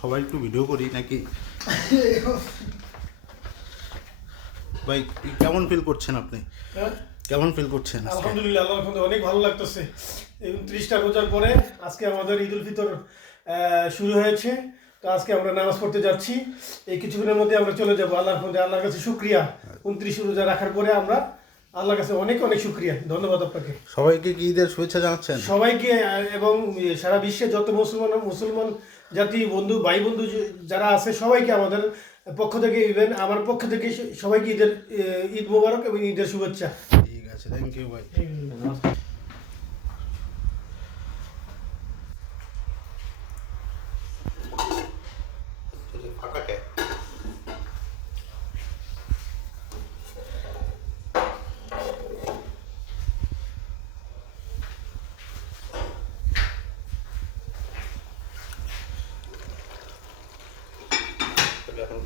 সবাই একটু ভিডিও করি নাকি? ভাই কেমন ফিল করছেন আপনি? হ্যাঁ, কেমন ফিল করছেন? আলহামদুলিল্লাহ, আল্লাহর রহমতে অনেক ভালো লাগতেছে। এই 29টা রোজার পরে আজকে আমাদের ঈদ উল ফিতর শুরু হয়েছে। তো আজকে আমরা নামাজ পড়তে যাচ্ছি। এই কিছুক্ষণের মধ্যে আমরা চলে যাব। আল্লাহর রহমতে আল্লাহর কাছে শুকরিয়া। 29 রোজা রাখার পরে আমরা আল্লাহর কাছে অনেক অনেক শুকরিয়া, ধন্যবাদ আপনাকে সবাইকে কি ঈদের শুভেচ্ছা জানাচ্ছেন? সবাইকে। এবং সারা বিশ্বে যত মুসলমান জাতি বন্ধু ভাই বন্ধু যারা আছে সবাইকে আমাদের পক্ষ থেকে ইভেন আমার পক্ষ থেকে সবাইকে ঈদ মোবারক এবং ঈদের শুভেচ্ছা। ঠিক আছে, থ্যাংক ইউ ভাই। ফাঁকা কে? এখন